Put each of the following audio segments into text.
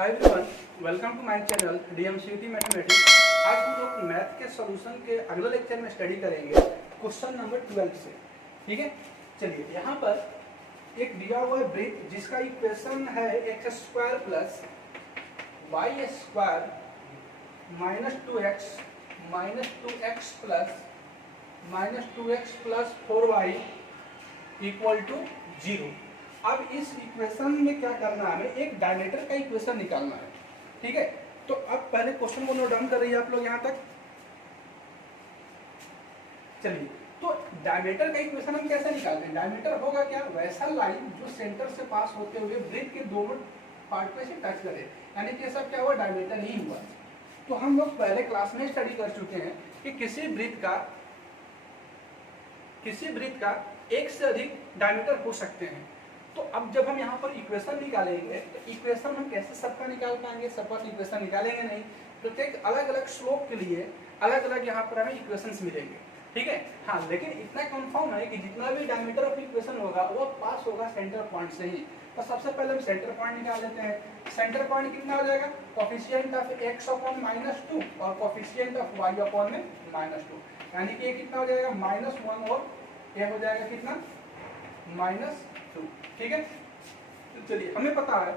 Hi everyone, welcome to my channel DMCT mathematics. आज हम लोग मैथ के सॉल्यूशन के अगले लेक्चर में स्टडी करेंगे क्वेश्चन नंबर 12 से। ठीक है, चलिए यहाँ पर एक दिया हुआ है वृत्त जिसका इक्वेशन है x square plus y square minus 2x plus 4y equal to 0। अब इस इक्वेशन में क्या करना है, हमें एक डायमीटर का इक्वेशन निकालना है। ठीक है, तो अब पहले क्वेश्चन को नोट डाउन कर रही है आप लोग यहाँ तक। चलिए, तो डायमीटर का इक्वेशन हम कैसे निकालते हैं? डायमीटर होगा क्या, वैसा लाइन जो सेंटर से पास होते हुए वृत्त के दोनों पार्ट पे से टच करे, यानी कि सब क्या हुआ, डायमीटर ही हुआ। तो हम लोग पहले क्लास में स्टडी कर चुके हैं कि किसी वृत्त का एक से अधिक डायमीटर हो सकते हैं। तो अब जब हम यहाँ पर इक्वेशन निकालेंगे तो इक्वेशन हम कैसे सबका निकाल पाएंगे? सबका इक्वेशन निकालेंगे नहीं, प्रत्येक अलग अलग स्लोप के लिए अलग अलग यहाँ पर हमें इक्वेशंस मिलेंगे। ठीक है, हाँ, लेकिन इतना कंफर्म है कि जितना भी डायमीटर ऑफ इक्वेशन होगा वो पास होगा सेंटर पॉइंट से ही। तो सबसे पहले हम सेंटर पॉइंट निकाल लेते हैं। सेंटर पॉइंट कितना हो जाएगा? कोफिशिएंट ऑफ x अपॉन -2 और कोफिशिएंट ऑफ y अपॉन में -2, यानी कि ये कितना हो जाएगा, -1 और ये हो जाएगा कितना, -2। ठीक है, तो चलिए, हमें पता है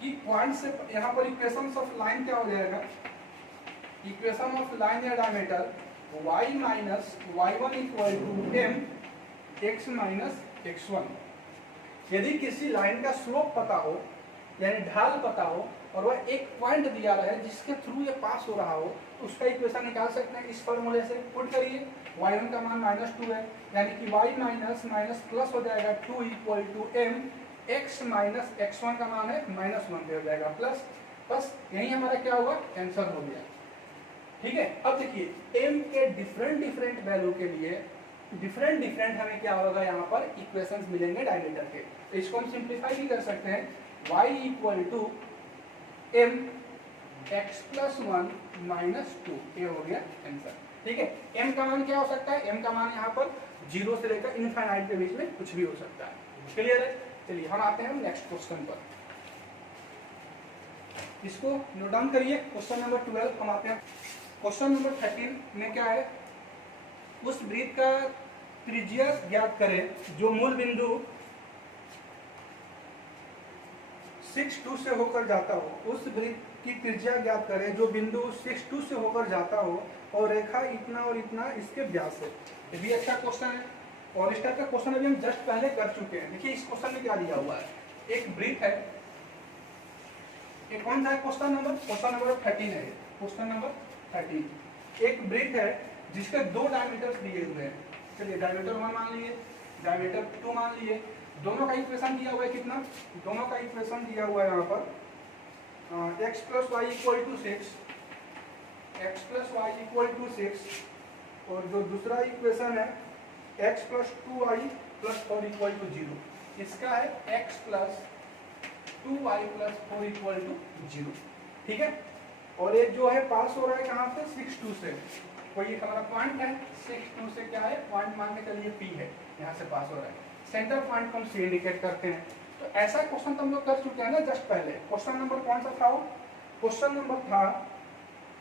कि पॉइंट से यहाँ पर इक्वेशन ऑफ लाइन क्या हो जाएगा, इक्वेशन ऑफ लाइन या diameter y minus y1 equal to m x minus x1। यदि किसी लाइन का स्लोप पता हो, यानी ढाल पता हो, और वह एक पॉइंट दिया रहा है जिसके थ्रू ये पास हो रहा हो, तो उसका इक्वेशन निकाल सकते हैं इस फॉर्मूले से। पुट करिए, y1 का मान -2 है, यानी कि y माइनस प्लस हो जाएगा 2 equal to m x minus x1 का मान है -1 पे हो जाएगा प्लस। बस यही हमारा क्या हुआ, आंसर हो गया। ठीक है, अब देखिए m के डिफरेंट वैल्यू के लिए डिफरेंट हमें क्या होगा, यहाँ पर इक्वेशंस मिलेंगे डायमीटर के। तो इसको हम सिंप्लीफाई भी कर सकते हैं, y equal to m x plus 1 minus 2, ये हो गया आंसर। ठीक है, m का मान क्या हो सकता है? m का मान यहाँ पर 0 से लेकर इनफाइनाइट के बीच में कुछ भी हो सकता है। क्लियर है? चलिए हम आते हैं नेक्स्ट क्वेश्चन पर। इसको नोट डाउन करिए, क्वेश्चन नंबर 12 हम आते हैं। क्वेश्चन नंबर 13 में क्या है, उस वृत्त का त्रिज्या ज्ञात करें जो मूल बिंदु 6-2 से होकर जाता हो। उस वृत्त की त्रिज्या ज्ञात करें जो बिंदु 6-2 से होकर जाता हो और रेखा इतना और इतना इसके व्यास है। ये भी अच्छा क्वेश्चन है, और इस टाइप का क्वेश्चन अभी हम जस्ट पहले कर चुके हैं। देखिए इस क्वेश्चन में क्या दिया हुआ है, एक वृत्त है, ये कौन सा है क्वेश्चन नंबर 13 है। क्वेश्चन नंबर 13, एक वृत्त है जिसके 2 डायमीटर्स दिए हुए हैं। चलिए डायमीटर 1 मान लिए, डायमीटर 2 मान लिए, दोनों का इक्वेशन दिया हुआ है कितना, दोनों का इक्वेशन दिया हुआ है यहाँ पर x plus y equal to 6, और जो दूसरा इक्वेशन है x plus 2y plus 4 equal to 0, इसका है x plus 2y plus 4 equal to 0। ठीक है, और ये जो है पास हो रहा है कहाँ से, 6-2 से। कोई हमारा पॉइंट है 6-2 से, क्या है, पॉइंट मान के चलिए P है, यहाँ से पास हो रहा है। सेंटर पॉइंट को हम C इंडिकेट करते हैं। तो ऐसा क्वेश्चन तो हम लोग कर चुके हैं ना जस्ट पहले। क्वेश्चन नंबर कौन सा था वो, क्वेश्चन नंबर था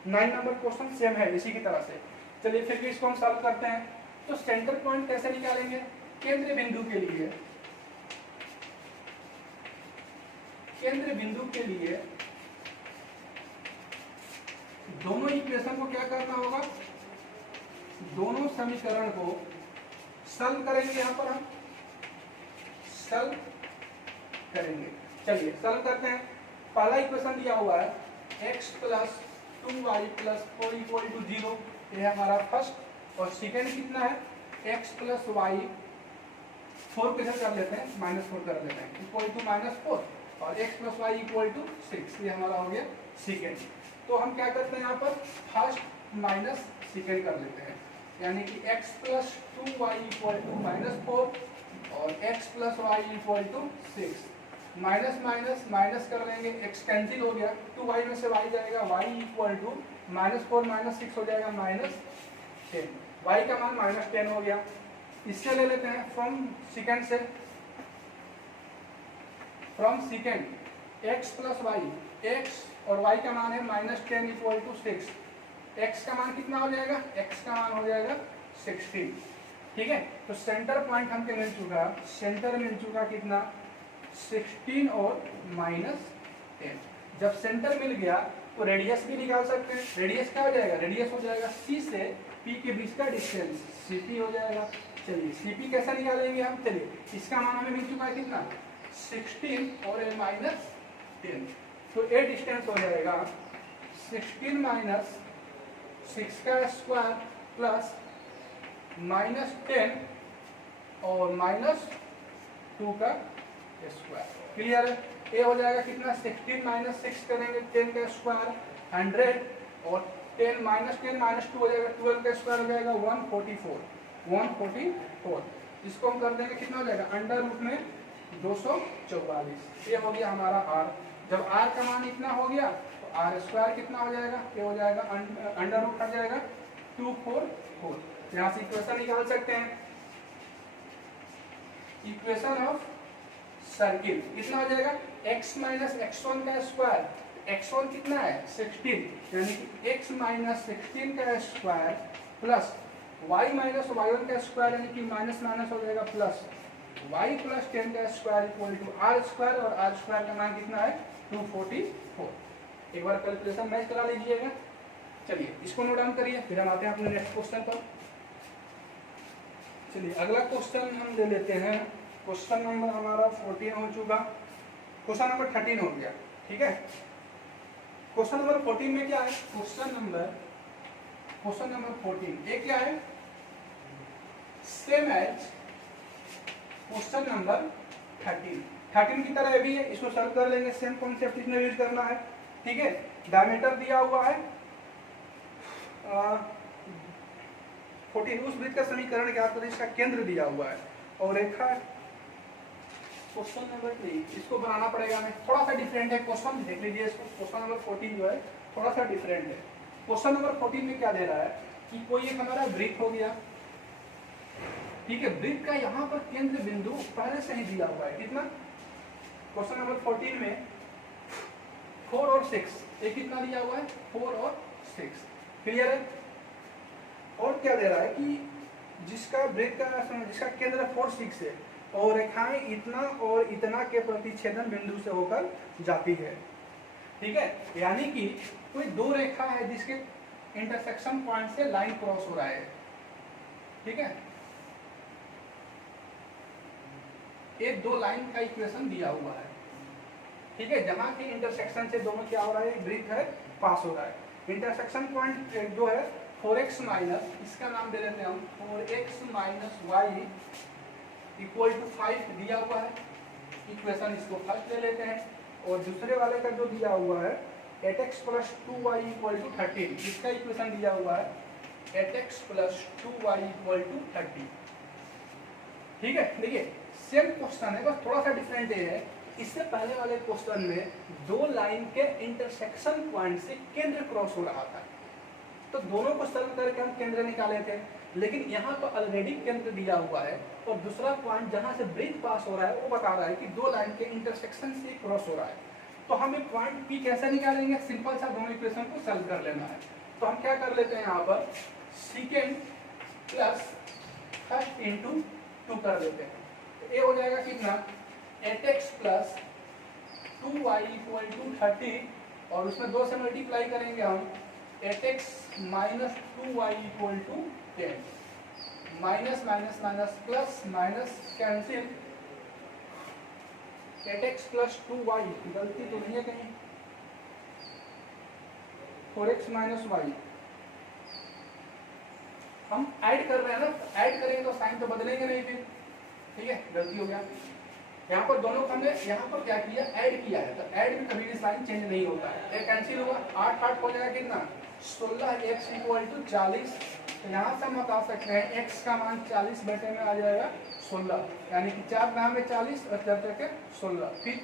9 नंबर क्वेश्चन, सेम है इसी की तरह से। चलिए फिर भी इसको हम सॉल्व करते हैं। तो सेंटर पॉइंट कैसे निकालेंगे, केंद्र बिंदु के लिए दोनों इक्वेशन को क्या करना होगा, दोनों समीकरण को सॉल्व करेंगे। यहाँ पर हम सॉल्व करेंगे। चलिए सॉल्व करते हैं। पहला इक्वेशन दिया हुआ है x plus 2y plus 4 equal to 0, ये है हमारा फर्स्ट। और सेकेंड कितना है, x प्लस वाई 4 कैसे कर लेते हैं, -4 कर लेते हैं, इक्वल टू -4, और x plus y equal to 6, ये हमारा हो गया सेकेंड। तो हम क्या करते हैं यहाँ पर, फर्स्ट माइनस सेकेंड कर लेते हैं, यानी कि x plus 2y equal to -4 और x plus y equal to 6। Minus कर लेंगे, x कैंसिल हो गया, 2y में से y जाएगा, y इक्वल टू -4 -6 हो जाएगा -10, y का मान -10 हो गया। इससे ले लेते हैं from second x plus y, x और वाई का मान है -10 इक्वल टू 6। x का मान कितना हो जाएगा, x का मान हो जाएगा 16। ठीक है, तो सेंटर पॉइंट हमको मिल चुका, सेंटर मिल चुका कितना 16 और -10। जब सेंटर मिल गया तो रेडियस भी निकाल सकते हैं। रेडियस क्या हो जाएगा, रेडियस हो जाएगा C से P के बीच का डिस्टेंस CP हो जाएगा। चलिए CP कैसा निकालेंगे हम, चलिए इसका मान हमें मिल चुका है कितना 16 और -10, तो ये डिस्टेंस हो जाएगा 16 माइनस 6 का स्क्वायर प्लस -10 और -2 का स्क्वायर। क्लियर है, ये हो जाएगा कितना 16 माइनस 6 करेंगे 10 का स्क्वायर 100 और 10 -2 हो जाएगा 12 का स्क्वायर हो जाएगा 144। इसको हम कर देंगे कितना हो जाएगा अंडर रूट में 244। ये हो गया हमारा r। जब r का मान इतना हो गया तो r स्क्वायर कितना हो जाएगा, ये हो जाएगा अंडर रूट हट जाएगा 244। यहाँ से इक्वेशन निकाल सकते हैं, इक्वेशन ऑफ सर्किल कितना हो जाएगा x माइनस x1 का स्क्वायर, x1 कितना है 16, यानी कि x माइनस 16 का square plus y minus y1 का स्क्वायर, यानी कि माइनस माइनस हो जाएगा प्लस y प्लस 10 का square equal to r square, और r स्क्वायर का मान कितना है 244। एक बार कैलकुलेशन मैच करा लीजिएगा। चलिए इसको नोट डाउन करिए, फिर हम आते हैं अपने नेक्स्ट क्वेश्चन पर। चलिए अगला क्वेश्चन हम ले लेते हैं, क्वेश्चन नंबर हमारा 14 हो चुका, क्वेश्चन नंबर 13 हो गया। ठीक है, क्वेश्चन नंबर 14 में क्या है, क्वेश्चन नंबर 14 ये क्या है, सेम एज क्वेश्चन नंबर 13 की तरह भी है, इसको सॉल्व कर लेंगे। सेम कॉन्सेप्ट इसमें यूज करना है। ठीक है, डायमीटर दिया हुआ है 14, उस वृत्त का समीकरण ज्ञात करें, इसका केंद्र दिया हुआ है और रेखा क्वेश्चन नंबर 3 इसको बनाना पड़ेगा हमें, थोड़ा सा डिफरेंट है क्वेश्चन, देख लीजिए इसको। क्वेश्चन नंबर 14 जो है थोड़ा सा डिफरेंट है। क्वेश्चन नंबर 14 में क्या दे रहा है कि कोई एक हमारा वृत्त हो गया। ठीक है, वृत्त का यहाँ पर केंद्र बिंदु पहले से ही दिया हुआ है, कितना क्वेश्चन नंबर 14 में 4 और 6, एक कितना दिया हुआ है 4 और 6। क्लियर है, और क्या दे रहा है कि जिसका वृत्त का जिसका केंद्र 4 6 है और रेखाएं इतना और इतना के प्रतिच्छेदन बिंदु से होकर जाती है। ठीक है, यानी कि कोई दो रेखा है जिसके इंटरसेक्शन पॉइंट से लाइन क्रॉस हो रहा है। ठीक है, ये दो लाइन का इक्वेशन दिया हुआ है। ठीक है, जहां के इंटरसेक्शन से दोनों क्या हो रहा है, वृत्त है पास हो रहा है। इंटरसेक्शन पॉइंट जो है 4x माइनस, इसका नाम दे देते हैं हम 4x minus y equal to 5 दिया हुआ है। इक्वेशन इसको फर्स्ट ले लेते हैं, और दूसरे वाले का जो दिया हुआ है 8x plus 2y equal to 13, इसका इक्वेशन दिया हुआ है 8x plus 2y equal to 30। ठीक है, देखिए सेम क्वेश्चन है, बस थोड़ा सा डिफरेंट है। इससे पहले वाले क्वेश्चन में दो लाइन के इंटरसेक्शन पॉइंट से केंद्र क्रॉस हो रहा था, तो दोनों को सॉल्व करके हम केंद्र निकाले थे। लेकिन यहाँ पर ऑलरेडी केंद्र दिया हुआ है और दूसरा पॉइंट जहाँ से वृत्त पास हो रहा है वो बता रहा है कि दो लाइन के इंटरसेक्शन से क्रॉस हो रहा है। तो हम एक पॉइंट P कैसे निकालेंगे, सिंपल सा दोनों इक्वेशन को सॉल्व कर लेना है। तो हम क्या कर लेते हैं, यहाँ पर सेकेंड प्लस फर्स्ट इंटू 2 कर लेते हैं। तो ये हो जाएगा कितना 8x plus 2y equal to 30, और उसमें 2 से मल्टीप्लाई करेंगे हम 8x minus 2y equal to 10, minus minus minus plus minus cancel, 8x plus 2y, गलती तो नहीं है कहीं, 4x माइनस वाई, हम ऐड कर रहे हैं ना, ऐड करेंगे तो साइन तो बदलेंगे नहीं फिर। ठीक है, गलती हो गया। यहाँ पर दोनों को हमने यहाँ पर क्या किया, ऐड किया है, तो ऐड में कभी भी साइन चेंज नहीं होता है। एक कैंसिल हुआ, 8 8 हो जाएगा कितना 16x इक्वल टू 40। तो यहाँ से हम बता सकते हैं x का मान 40 बटे में आ जाएगा 16, यानी कि 4 दाम में 40 और 4 के 16, फिर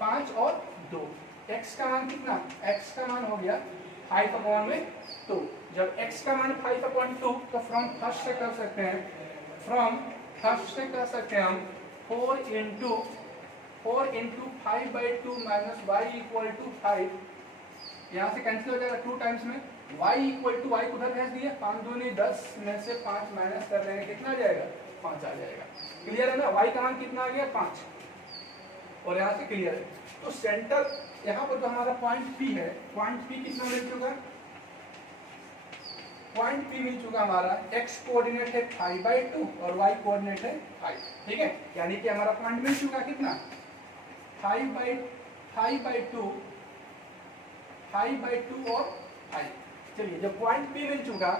5 और 2, x का मान कितना, x का मान हो गया 5/2। जब x का मान 5/2, तो फ्रॉम फर्स्ट से कर सकते हैं, फ्रॉम फर्स्ट से कर सकते हैं हम 4 into 4 into 5/2 minus y equal to 5, यहाँ से कैंसिल हो जाएगा 2 टाइम्स में, y इक्वल टू वाई उधर भेज दिए, 5 दूनी 10 में से 5 माइनस कर देंगे, कितना आ जाएगा 5 आ जाएगा। क्लियर है ना, y का मान कितना आ गया 5, और यहाँ से क्लियर है। तो सेंटर यहाँ पर जो हमारा पॉइंट P है, पॉइंट P कितना मिल चुका, पॉइंट P मिल चुका हमारा, x कोऑर्डिनेट है 5/2 और y कोऑर्डिनेट है 5, ठीक है, यानी कि हमारा पॉइंट मिल चुका कितना 5/2 और 5। चलिए जब पॉइंट P मिल चुका,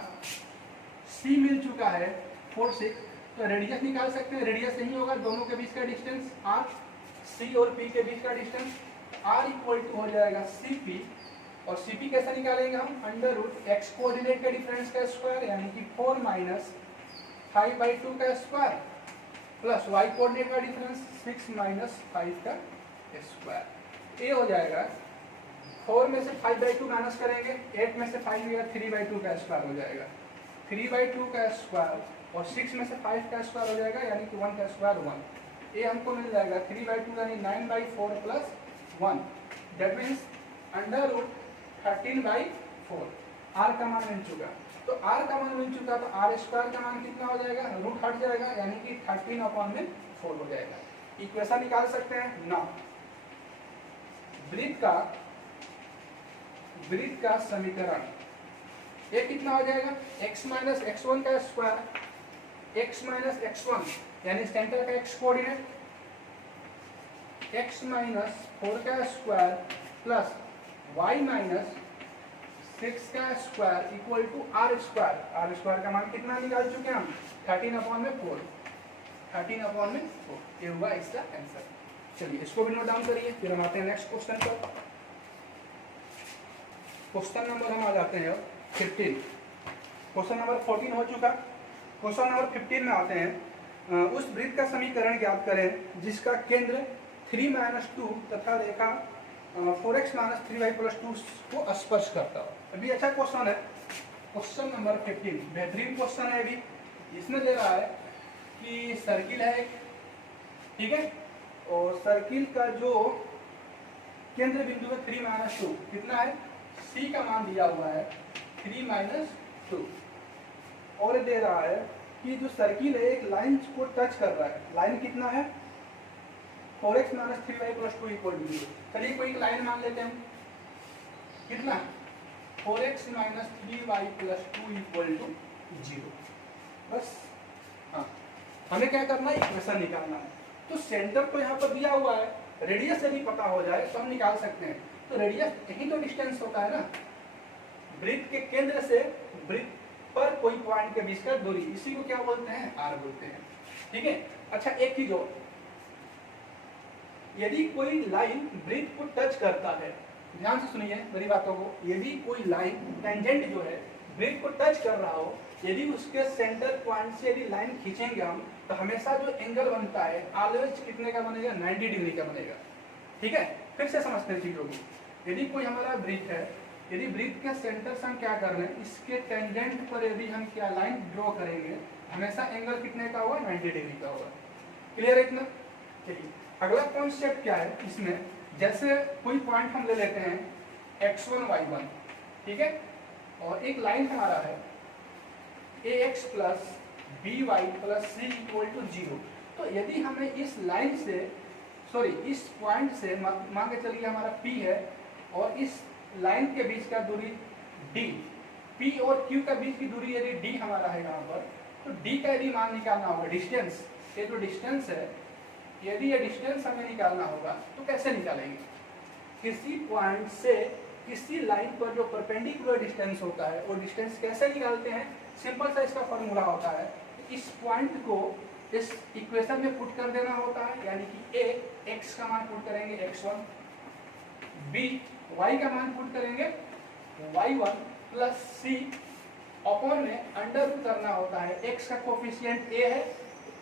C मिल चुका है 4 6, तो रेडियस निकाल सकते हैं। रेडियस यही होगा, दोनों के बीच का डिस्टेंस r, C और P के बीच का डिस्टेंस r इक्वल टू हो जाएगा CP, और CP कैसे निकालेंगे हम, अंडर रूट x कोऑर्डिनेट के डिफरेंस का स्क्वायर, यानी कि 4 माइनस 5/2 का स्क्वायर प्लस y कोऑर्डिनेट का डिफरेंस 6 माइनस 5 का स्क्वायर। ये हो जाएगा 4 में से 5/2 माइनस करेंगे, 8 में से 5 गया 3/2 का स्क्वायर हो जाएगा, 3/2 का स्क्वायर, और 6 में से 5 का स्क्वायर हो जाएगा, यानी कि 1 का स्क्वायर 1। ये हमको मिल जाएगा 3/2 यानी 9/4 plus 1, that means under root 13/4। r का मान मिल चुका, तो r का मान मिल चुका, तो r स्क्वायर का मान कितना हो जाएगा, रूट हट जाएगा, यानी कि 13/4 हो जाएगा। इक्वेशन निकाल सकते हैं ना, वृत्त का समीकरण ये कितना हो जाएगा, x माइनस x1 का स्क्वायर, x माइनस x1 यानी सेंटर का x कोऑर्डिनेट, x माइनस 4 का स्क्वायर प्लस y माइनस 6 का square equal to r square. r square का मान कितना निकाल चुके हैं हम, 13/4, 13/4, ये हुआ इसका आंसर। चलिए इसको भी नोट डाउन करिए, फिर हम आते हैं नेक्स्ट क्वेश्चन पर। क्वेश्चन नंबर हम आ जाते हैं 15। क्वेश्चन नंबर 14 हो चुका, क्वेश्चन नंबर 15 में आते हैं। उस वृत्त का समीकरण ज्ञात करें जिसका केंद्र 3-2 तथा रेखा 4x - 3y + 2 को स्पर्श करता हो। अभी अच्छा क्वेश्चन है, क्वेश्चन नंबर 15 बेहतरीन क्वेश्चन है। अभी इसमें दे रहा है कि सर्किल है एक, ठीक है, और सर्किल का जो केंद्र बिंदु है 3-2 कितना है, C का मान दिया हुआ है 3-2, और दे रहा है कि जो सर्किल है एक लाइन को टच कर रहा है, लाइन कितना है 4x - 3y + 2 = 0। चलिए कोई एक लाइन मान लेते हैं, कितना 4x - 3y + 2 = 0। बस हाँ, हमें क्या करना है, इक्वेशन निकालना है। तो सेंटर तो यहाँ पर दिया हुआ है, रेडियस यदि पता हो जाए तो हम निकाल सकते हैं। तो रेडियस यही तो डिस्टेंस होता है ना, वृत्त के केंद्र से वृत्त पर कोई पॉइंट के बीच का दूरी, इसी को क्या बोलते हैं, r बोलते हैं, ठीक है। अच्छा एक चीज और, यदि कोई लाइन वृत्त को टच करता है, ध्यान से सुनिए मेरी बातों को, यदि कोई लाइन टेंजेंट जो है वृत्त को टच कर रहा हो, यदि उसके सेंटर पॉइंट से यदि लाइन खींचेंगे हम, तो हमेशा जो एंगल बनता है ऑलवेज कितने का बनेगा, 90 डिग्री का बनेगा, ठीक है। फिर से समझते हैं चीजों को। यदि कोई हमारा वृत्त है, यदि वृत्त के सेंटर से हम क्या कर रहे हैं, इसके टेंजेंट पर यदि हम क्या लाइन ड्रॉ करेंगे, हमेशा एंगल कितने का होगा, 90 डिग्री का होगा। क्लियर है इतना। चलिए अगला कॉन्सेप्ट क्या है इसमें, जैसे कोई पॉइंट हम ले लेते हैं x1 y1, ठीक है, और एक लाइन हमारा है ax + by + c = 0। तो यदि हमें इस लाइन से, सॉरी इस पॉइंट से मान के चलिए हमारा P है, और इस लाइन के बीच का दूरी D, P और Q का बीच की दूरी यदि D हमारा है यहाँ पर, तो D का यदि मान निकालना होगा, डिस्टेंस, ये जो डिस्टेंस है, यदि ये डिस्टेंस हमें निकालना होगा तो कैसे निकालेंगे, किसी पॉइंट से किसी लाइन पर जो परपेंडिकुलर डिस्टेंस होता है वो डिस्टेंस कैसे निकालते हैं, सिंपल सा इसका फॉर्मूला होता है, इस पॉइंट को इस इक्वेशन में पुट कर देना होता है, यानी कि a x का मान पुट करेंगे x1, b y का मान पुट करेंगे y1 प्लस c अपॉन में अंडर रूट करना होता है, x का कोफिशिएंट a है,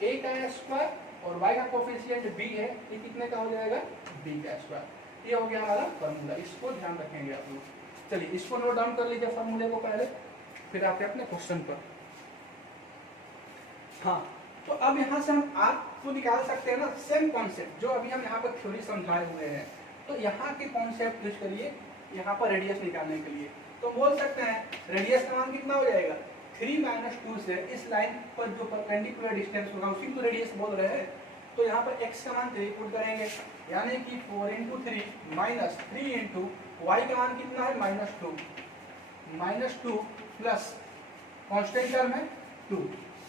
a का स्क्वायर, और y का कोफिशिएंट b है, ये कितने का हो जाएगा, b का स्क्वायर। ये हो गया हमारा फॉर्मूला, इसको ध्यान रखेंगे आप लोग। चलिए इसको नोट डाउन कर लीजिए फॉर्मूले को पहले, फिर आते हैं अपने क्वेश्चन पर। हाँ तो अब यहाँ से हम r को निकाल सकते हैं ना, सेम कॉन्सेप्ट जो अभी हम यहाँ पर थ्योरी समझाए हुए हैं। तो यहाँ के कॉन्सेप्ट यूज करिए यहाँ पर रेडियस निकालने के लिए। तो बोल सकते हैं रेडियस का मान कितना हो जाएगा, 3 - 2 से इस लाइन पर जो परपेंडिकुलर डिस्टेंस होगा उसी को रेडियस बोल रहे हैं। तो यहाँ पर x का मान 3 पुट करेंगे, यानी कि 4 × 3 माइनस 3 इंटू y का मान कितना है -2 प्लस कांस्टेंट टर्म है 2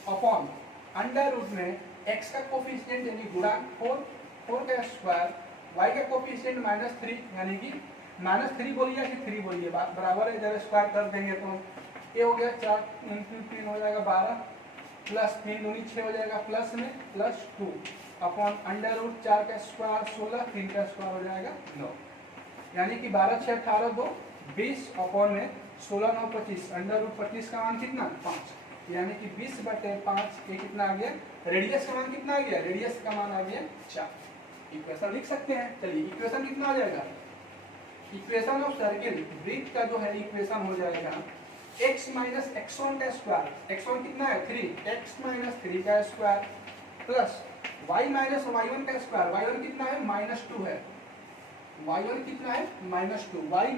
अपॉन अंडर रूट में x का कोफिशिएंट यानी गुणा 4 का स्क्वायर, y का कोफिशिएंट -3 यानी कि -3 बोलिए या 3 बोलिए, बात बराबर है। जब स्क्वायर कर देंगे तो ये हो गया 4 × 3 हो जाएगा 12 प्लस 3 दूनी 6 हो जाएगा प्लस में प्लस 2 अपॉन अंडर रूट 4 का स्क्वायर 16, 3 का स्क्वायर हो जाएगा 9, यानी कि 12 6 18 2 20 अपॉन में 16 9 25, अंडर रूट 25 का मान कितना 5, यानी कि 20/5 ये कितना आ गया, रेडियस का मान कितना आ गया, रेडियस का मान आ गया 4। इक्वेशन लिख सकते हैं। चलिए इक्वेशन कितना आ जाएगा, इक्वेशन ऑफ सर्किल ब्रिज का जो है इक्वेशन हो जाएगा x - x1 का स्क्वायर, x1 कितना है 3, x - 3 का स्क्वायर प्लस y - y1 का स्क्वायर, y1 कितना है -2 है, y1 कितना है -2, y -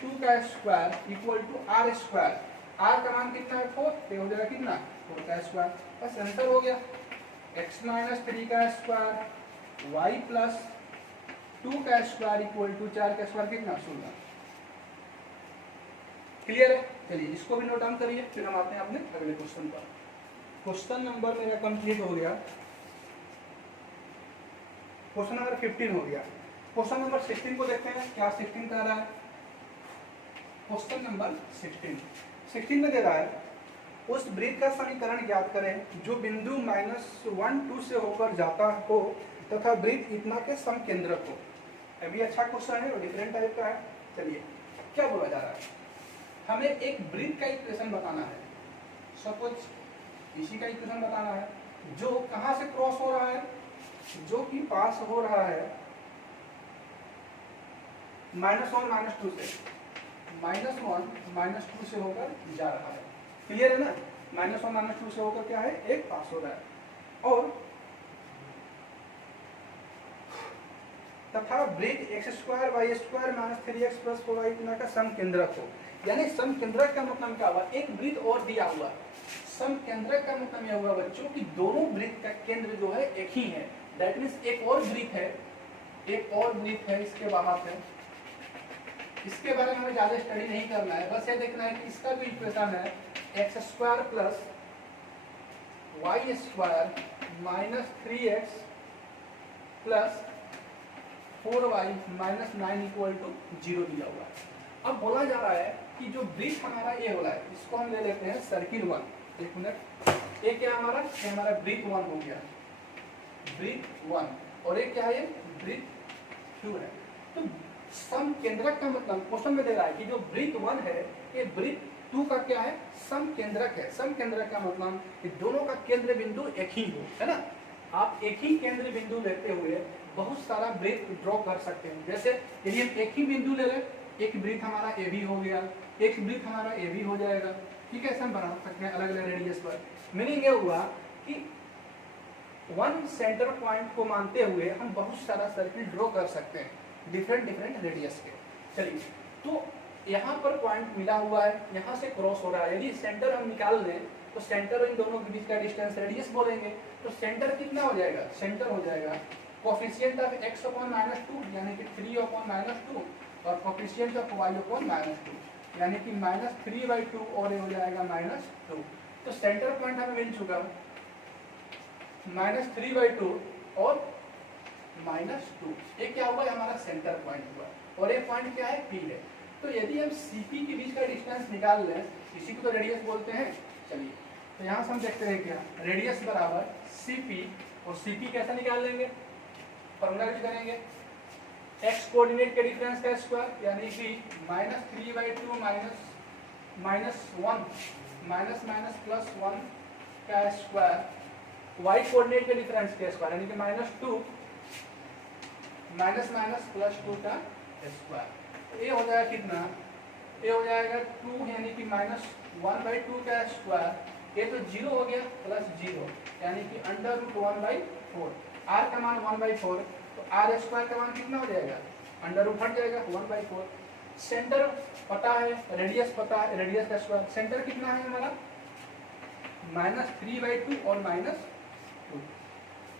2 का square equal to r square, r का मान कितना है 4, तो हो जाएगा कितना 4 का स्क्वायर, बस आंसर हो गया। x - 3 का स्क्वायर y प्लस 2 का स्क्वायर इक्वल टू 4 का स्क्वायर कितना 16। क्लियर है। चलिए इसको भी नोट डाउन करिए, फिर हम आते हैं अपने अगले क्वेश्चन पर। क्वेश्चन नंबर मेरा कंप्लीट हो गया, क्वेश्चन नंबर 15 हो गया। क्वेश्चन नंबर 16 को देखते हैं क्या 16 कह रहा है। क्वेश्चन नंबर 16 में दे रहा है उस वृत्त का समीकरण ज्ञात करें जो बिंदु -1 2 से होकर जाता हो तथा वृत्त इतना के समकेंद्रक हो। अभी अच्छा क्वेश्चन है और डिफरेंट टाइप का है। चलिए क्या बोला जा रहा है, हमें एक वृत्त का इक्वेशन बताना है, सपोज इसी का इक्वेशन बताना है जो कहां से क्रॉस हो रहा है, जो कि पास हो रहा है -1 -2 से, -1 -2 से होकर जा रहा है। क्लियर है ना, -1 -2 से होकर क्या है एक पास हो रहा है। और तथा वृत्त x² y² - 3x + 4y इतना का समकेंद्रक हो। यानी समकेंद्रक का मतलब क्या हुआ, एक वृत्त और दिया हुआ। समकेंद्रक का मतलब यह हुआ बच्चों कि दोनों वृत्त का केंद्र जो है एक ही है। दैट मीन्स एक और वृत्त है, एक और वृत्त है इसके बाहर से। इसके बारे में हमें ज्यादा स्टडी नहीं करना है, बस ये देखना है कि इसका जो इक्वेशन है x² + y² - 3x + 4y - 9 = 0 दिया हुआ है। अब बोला जा रहा है कि जो वृत्त हमारा ये हो रहा है इसको हम ले लेते हैं सर्किल 1। एक मिनट, ये क्या हमारा, ये हमारा वृत्त 1 हो गया, वृत्त 1, और ये क्या है, वृत्त 2 है। तो समकेंद्रक का मतलब क्वेश्चन में दे रहा है कि जो वृत्त 1 है ये वृत्त 2 का क्या है, समकेंद्रक है। समकेंद्रक का मतलब कि दोनों का केंद्र बिंदु एक ही हो, है ना। आप एक ही केंद्र बिंदु लेते हुए बहुत सारा वृत्त ड्रॉ कर सकते हैं। जैसे यदि हम एक ही बिंदु ले लें, एक वृत्त हमारा ए बी हो गया, एक वृत्त हमारा ए बी हो जाएगा, ठीक है। ऐसा हम बना सकते हैं अलग अलग रेडियस पर। मीनिंग ये हुआ कि वन सेंटर पॉइंट को मानते हुए हम बहुत सारा सर्किल ड्रॉ कर सकते हैं डिफरेंट रेडियस के। चलिए, तो यहाँ पर पॉइंट मिला हुआ है, यहाँ से क्रॉस हो रहा है। यदि सेंटर हम निकाल लें तो सेंटर और इन दोनों के बीच का डिस्टेंस रेडियस बोलेंगे। तो सेंटर कितना हो जाएगा, सेंटर हो जाएगा कोफिशिएंट ऑफ x/-2 यानी कि 3/-2 और कोफिशिएंट ऑफ y/-2 यानी कि -3/2 और ये हो जाएगा -2। तो सेंटर पॉइंट हमें मिल चुका -3/2 और -2। ये क्या हुआ, हमारा सेंटर पॉइंट हुआ, और ये पॉइंट क्या है, P है। तो यदि हम CP के बीच का डिस्टेंस निकाल लें, इसी को तो रेडियस बोलते हैं। चलिए, तो यहाँ से हम देखते हैं क्या, रेडियस बराबर CP, और CP कैसे निकाल लेंगे, फॉर्मूला यूज करेंगे x कोऑर्डिनेट के डिफरेंस का स्क्वायर यानी कि -3/2 -1 का स्क्वायर, y कोऑर्डिनेट के डिफरेंस का स्क्वायर यानी कि -2 +2 का स्क्वायर। ये हो जाएगा कितना, ये हो जाएगा 2 यानी कि -1/2 का स्क्वायर ये तो 0 हो गया प्लस 0 यानी कि √1/4। r का मान 1/4 तो r स्क्वायर का मान कितना हो जाएगा, अंडर रूट हट जाएगा 1/4। सेंटर पता है, रेडियस पता है, रेडियस का स्क्वायर, सेंटर कितना है हमारा -3/2 और -2।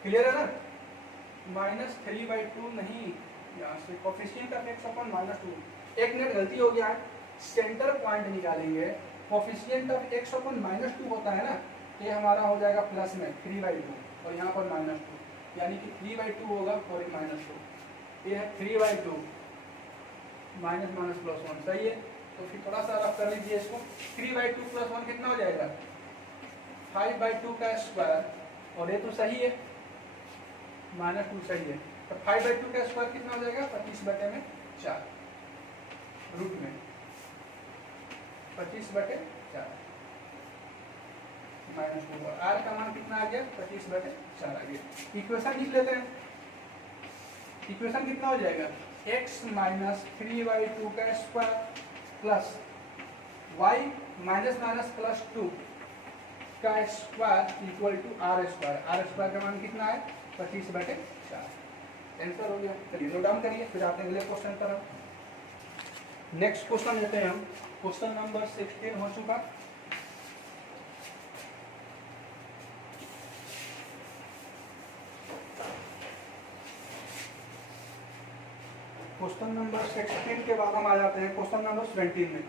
क्लियर है ना, -3/2 नहीं, यहाँ से कोफिशिएंट ऑफ x अपॉन -2। एक मिनट गलती हो गया है, सेंटर पॉइंट निकालेंगे, कोफिशिएंट ऑफ x अपॉन -2 होता है ना, ये हमारा हो जाएगा प्लस में 3/2 और यहाँ पर -2 यानी कि 3/2 होगा और एक -2, ये है 3/2 -+1 सही है। तो फिर थोड़ा सा रफ कर लीजिए इसको, 3/2 + 1 कितना हो जाएगा 5/2 का स्क्वायर और ये तो सही है -2 सही है, तो 5/2 का स्क्वायर कितना हो जाएगा 25/4 रूट में 25/4 -2 और r का मान कितना आ गया 25/4 आ गया। इक्वेशन लिख लेते हैं, इक्वेशन कितना हो जाएगा x - 3/2 का स्क्वायर प्लस y -+2 का square equal to r square. r square का मान कितना है 25/4। आंसर हो गया। चलिए नोट डाउन करिए, फिर आते हैं अगले क्वेश्चन पर। नेक्स्ट क्वेश्चन लेते हैं हम, क्वेश्चन नंबर 16 हो चुका। क्वेश्चन नंबर 16 के बाद हम आ जाते हैं क्वेश्चन नंबर 17 में।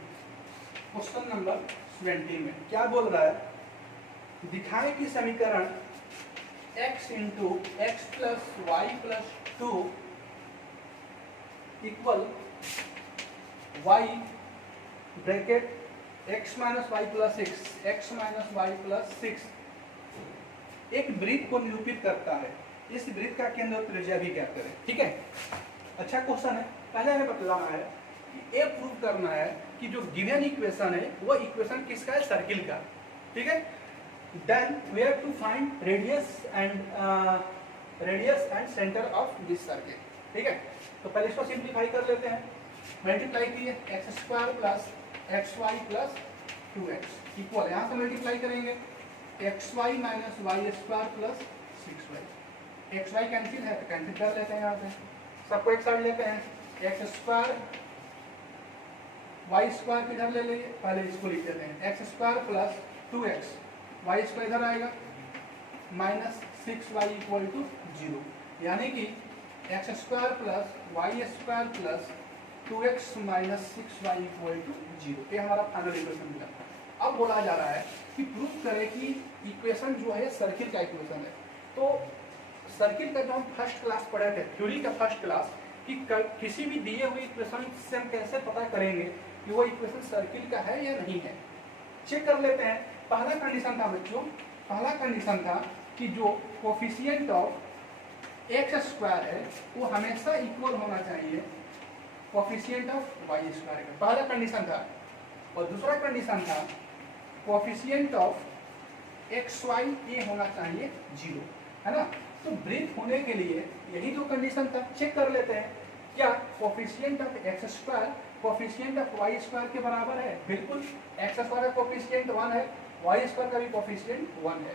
क्वेश्चन नंबर 17 में क्या बोल रहा है, दिखाएं कि समीकरण x × x + y + 2 equal y bracket x - y + 6 x - y + 6 एक वृत्त को निरूपित करता है। इस वृत्त का केंद्र और त्रिज्या भी ज्ञात करें। ठीक है, अच्छा क्वेश्चन है। पहले हमें बतलाना है कि ये प्रूव करना है कि जो गिवन इक्वेशन है वो इक्वेशन किसका है, सर्किल का। ठीक है, then we have to find radius and centre of this circle. ठीक है, तो पहले इसको सिंप्लीफाई कर लेते हैं। मल्टीप्लाई किए x² + xy + 2x इक्वल, यहाँ से मल्टीप्लाई करेंगे xy - y² + 6y। xy cancel है तो कैंसिल कर लेते हैं, यहाँ से सबको एक साइड लेते हैं, x² y² किधर ले लेंगे, पहले इसको लिख देते हैं x² + 2x, y² इधर आएगा -6y = 0 यानी कि x² + y² + 2x - 6y = 0। ये हमारा फाइनल इक्वेशन मिला। अब बोला जा रहा है कि प्रूव करें कि इक्वेशन जो है सर्किल का इक्वेशन है। तो सर्किल का जो हम फर्स्ट क्लास पढ़े थे, थ्योरी का फर्स्ट क्लास, कि किसी भी दिए हुए इक्वेशन से हम कैसे पता करेंगे कि वो इक्वेशन सर्किल का है या नहीं है। चेक कर लेते हैं। पहला कंडीशन था बच्चों, पहला कंडीशन था कि जो कोफिशिएंट ऑफ x² है वो हमेशा इक्वल होना चाहिए कोफिशिएंट ऑफ y² का, पहला कंडीशन था। और दूसरा कंडीशन था कोफिशिएंट ऑफ xy ये होना चाहिए 0, है ना। तो वृत्त होने के लिए यही जो कंडीशन था। चेक कर लेते हैं क्या coefficient of x² coefficient of y² के बराबर है। बिल्कुल, x² का कोफिशिएंट 1 है, y² का भी कोफिशिएंट 1 है।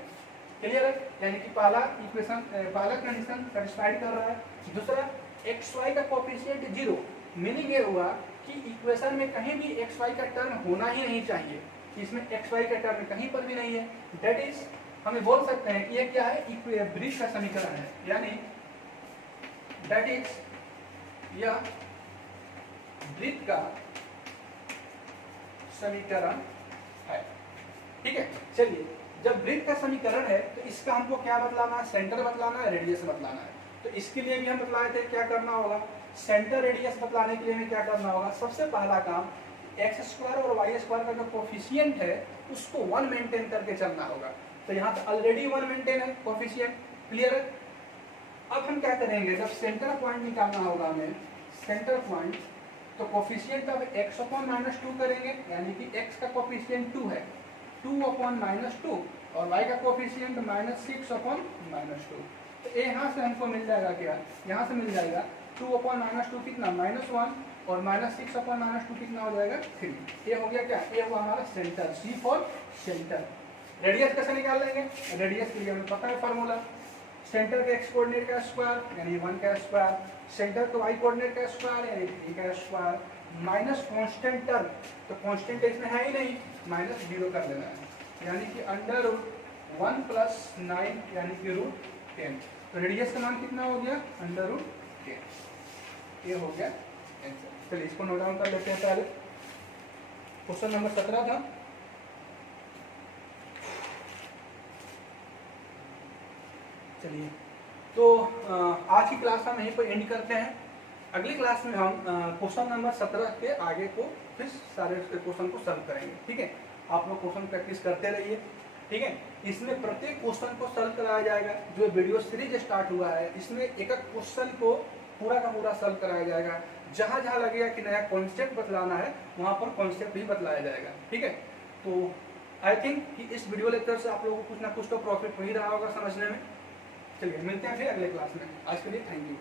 क्लियर है, यानी कि पहला इक्वेशन, पहला कंडीशन सेटिस्फाइड कर रहा है। दूसरा xy का कोफिशिएंट 0, मीनिंग ये हुआ कि इक्वेशन में कहीं भी xy का टर्म होना ही नहीं चाहिए, इसमें xy का टर्म कहीं पर भी नहीं है। दैट इज हमें बोल सकते हैं कि ये क्या है, वृत्त का समीकरण है, यानी दैट इज यह वृत्त का समीकरण है। ठीक है, चलिए जब वृत्त का समीकरण है तो इसका हमको क्या बतलाना है, सेंटर बतलाना है, रेडियस बतलाना है। तो इसके लिए भी हम बतलाए थे क्या करना होगा, सेंटर रेडियस बतलाने के लिए हमें क्या करना होगा, सबसे पहला काम x² और y² का जो कोफिशिएंट है उसको 1 मेंटेन करके चलना होगा। तो यहाँ पे ऑलरेडी 1 मेंटेन है कोफिशिएंट। क्लियर है। अब हम क्या करेंगे, जब सेंटर पॉइंट निकालना होगा हमें, सेंटर पॉइंट, तो कोफिशिएंट ऑफ x अपॉन -2 करेंगे, यानी कि x का कोफिशिएंट 2 है, 2 अपॉन -2 और y का कोफिशिएंट -6 अपॉन -2। तो यहाँ से हमको मिल जाएगा क्या, यहाँ से मिल जाएगा 2 अपॉन -2 कितना -1 और -6 अपॉन -2 कितना हो जाएगा 3। ये हो गया क्या, ये हुआ हमारा centre, C for centre. Radius कैसे निकाल लेंगे? रेडियस के लिए हमें पता है फार्मूला, सेंटर के एक्स कोऑर्डिनेट का स्क्वायर यानी 1 का स्क्वायर, सेंटर के वाई कोऑर्डिनेट का स्क्वायर यानी 3 का स्क्वायर, माइनस कांस्टेंट टर्म, तो कांस्टेंट इसमें है ही नहीं, माइनस 0 कर लेना है यानी कि अंडर रूट 1 प्लस 9 यानी कि रूट 10। तो रेडियस का मान कितना हो गया? Under root 10। ये हो गया आंसर। चलिए इसको नोट डाउन कर लेते हैं पहले। क्वेश्चन नंबर 17 था। चलिए तो आज की क्लास हम यहीं पर एंड करते हैं। अगली क्लास में हम क्वेश्चन नंबर 17 के आगे को फिर सारे क्वेश्चन को सॉल्व करेंगे। ठीक है, आप लोग क्वेश्चन प्रैक्टिस करते रहिए। ठीक है, इसमें प्रत्येक क्वेश्चन को सॉल्व कराया जाएगा। जो वीडियो सीरीज स्टार्ट हुआ है इसमें एक एक क्वेश्चन को पूरा का पूरा सॉल्व कराया जाएगा। जहाँ जहाँ लगेगा कि नया कॉन्सेप्ट बतलाना है वहाँ पर कॉन्सेप्ट भी बतलाया जाएगा। ठीक है, तो आई थिंक कि इस वीडियो लेक्चर से आप लोगों को कुछ ना कुछ तो प्रॉफिट हो ही रहा होगा समझने में। चलिए मिलते हैं फिर अगले क्लास में। आज के लिए थैंक यू।